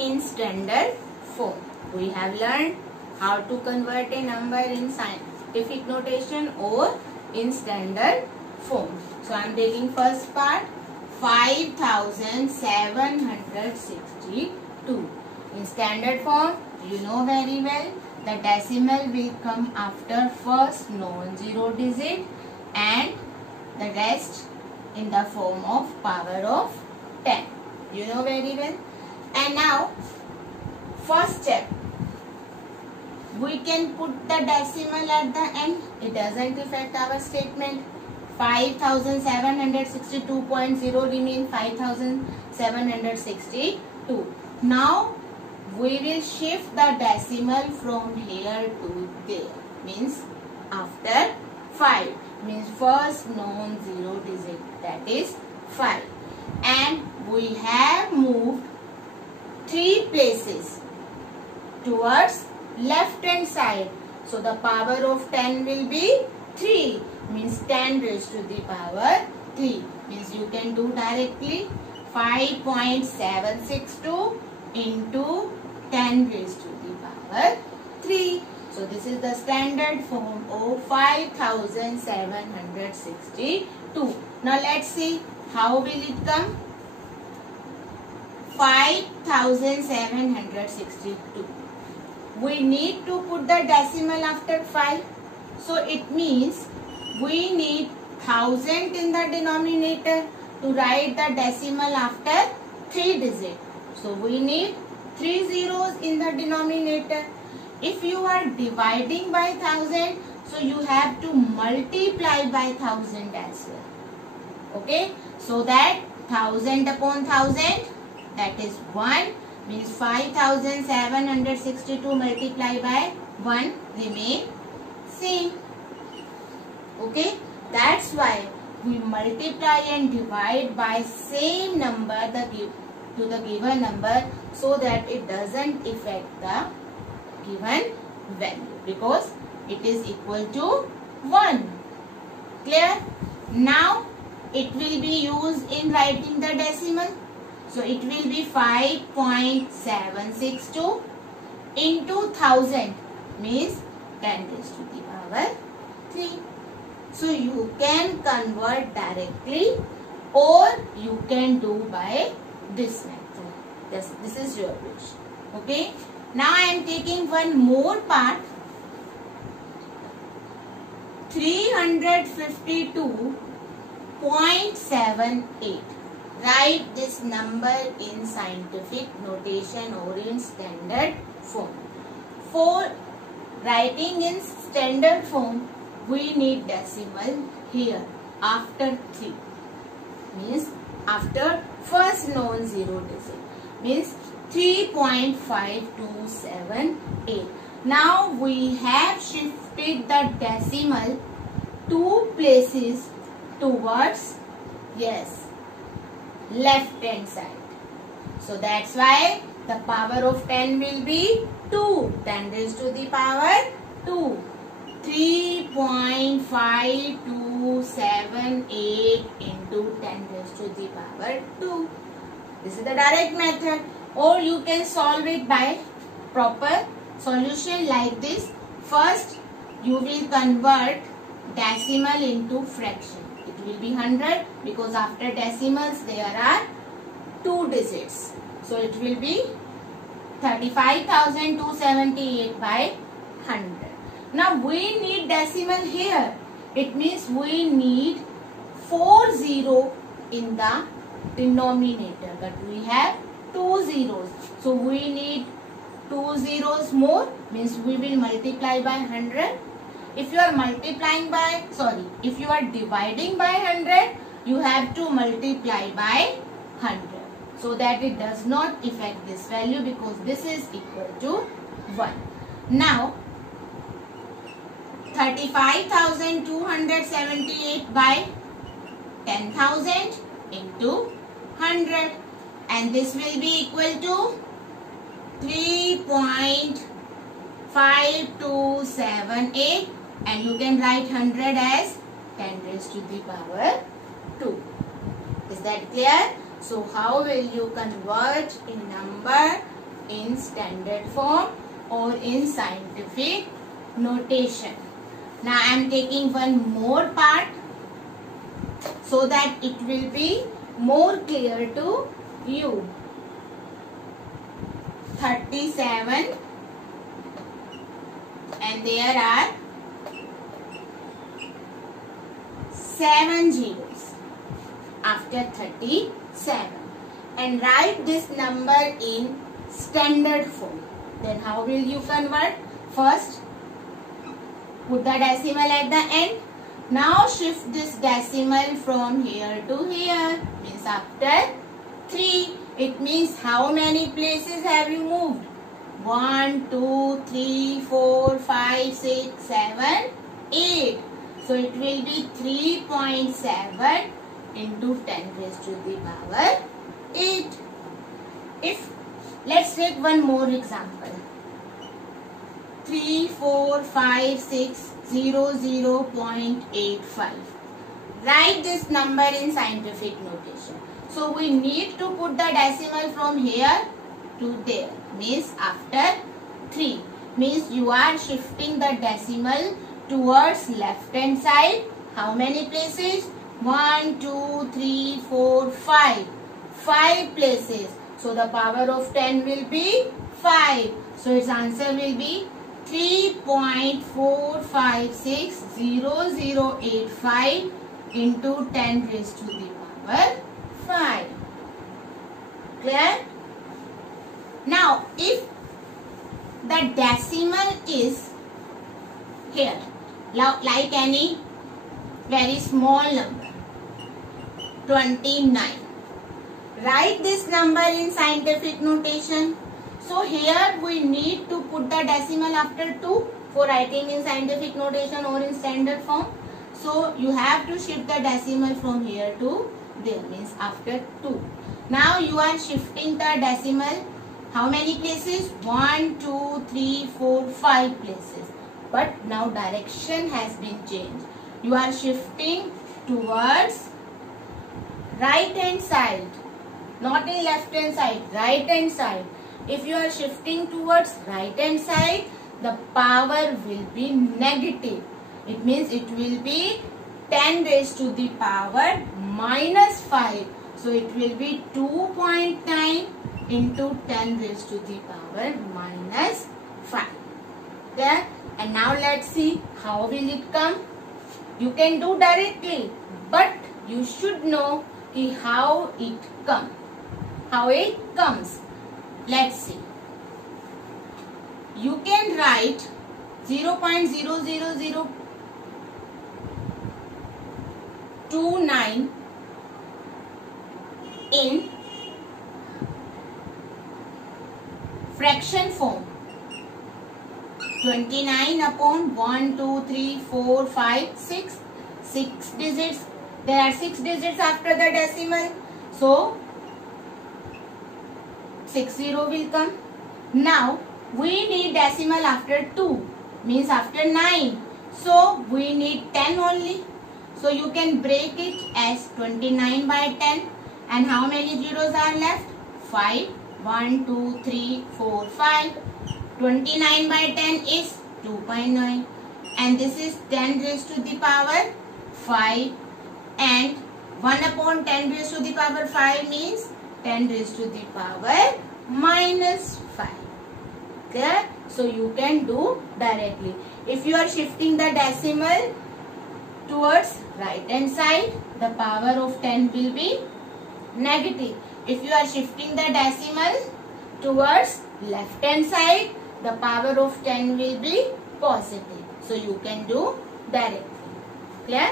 in standard form. We have learned how to convert a number in scientific notation or in standard form. So I am taking first part, 5762. In standard form, you know very well, the decimal will come after first non-zero digit and the rest in the form of power of 10. You know very well. And now, first step, we can put the decimal at the end. It doesn't affect our statement. 5762.0 remain 5762. Now, we will shift the decimal from here to there. Means after 5. Means first non-zero digit, that is 5. And we have moved 3 places towards left hand side. So the power of 10 will be 3. Means 10 raised to the power 3. Means you can do directly 5.762 into 10 raised to the power 3. So this is the standard form of 5762. Now let's see how will it come. 5762. We need to put the decimal after 5. So it means we need 1000 in the denominator to write the decimal after 3 digits. So we need 3 zeros in the denominator. If you are dividing by 1000, so you have to multiply by 1000 as well. Okay, so that 1000 upon 1000, that is 1, means 5762 multiplied by 1 remain same. Okay, that's why we multiply and divide by same number to the given number, so that it doesn't affect the given value, because it is equal to 1. Clear? Now it will be used in writing the decimal. So it will be 5.762 into 1000, means 10 raised to the power 3. So you can convert directly or you can do by this method. This is your wish. Okay. Now I am taking one more part. 352.78. Write this number in scientific notation or in standard form. For writing in standard form, we need decimal here after 3. Means after first non-zero digit. Means 3.5278. Now we have shifted the decimal 2 places towards, yes, left hand side. So that's why the power of 10 will be 2. 10 raised to the power 2. 3.5278 into 10 raised to the power 2. This is the direct method. Or you can solve it by proper solution like this. First, you will convert decimal into fraction. It will be 100 because after decimals there are 2 digits. So it will be 35,278 by 100. Now we need decimal here. It means we need 4 zeros in the denominator, but we have 2 zeros. So we need 2 zeros more, means we will multiply by 100. If you are if you are dividing by 100, you have to multiply by 100. So that it does not affect this value, because this is equal to 1. Now 35,278 by 10,000 into 100, and this will be equal to 3.5278, and you can write 100 as 10 raised to the power 2. Is that clear? So how will you convert a number in standard form or in scientific notation. Now I am taking one more part so that it will be more clear to you. 37 and there are 7 zeros after 37, and write this number in standard form. Then how will you convert? First, put the decimal at the end. Now shift this decimal from here to here, means after 3. It means how many places have you moved? 1, 2, 3, 4, 5, 6, 7, 8. So it will be 3.7 into 10 raised to the power 8. Let's take one more example. 3, 4, 5, 6, 0, 0.85. Write this number in scientific notation. So we need to put the decimal from here to there, means after 3. Means you are shifting the decimal towards left hand side. How many places? 1, 2, 3, 4, 5. 5 places. So the power of 10 will be 5. So its answer will be 3.456085 into 10 raised to the power 5. Clear? Now if the decimal is here, like any very small number, 29. Write this number in scientific notation. So here we need to put the decimal after 2 for writing in scientific notation or in standard form. So you have to shift the decimal from here to there, means after 2. Now you are shifting the decimal. How many places? 1, 2, 3, 4, 5 places. But now direction has been changed. You are shifting towards right hand side, not in left hand side, right hand side. If you are shifting towards right hand side, the power will be negative. It means it will be 10 raised to the power minus 5. So it will be 2.9 into 10 raised to the power minus 5. There. And now let's see how will it come. You can do directly, but you should know how it comes. How it comes. Let's see. You can write 0.00029 in fraction form. 29 upon 1, 2, 3, 4, 5, 6. 6 digits. There are 6 digits after the decimal. So 60 will come. Now we need decimal after 2, means after 9. So we need 10 only. So you can break it as 29 by 10. And how many zeros are left? 5. 1, 2, 3, 4, 5. 29 by 10 is 2.9. And this is 10 raised to the power 5. And 1 upon 10 raised to the power 5 means 10 raised to the power minus 5. Clear? So you can do directly. If you are shifting the decimal towards right hand side, the power of 10 will be negative. If you are shifting the decimal towards left hand side, the power of 10 will be positive. So you can do directly. Clear?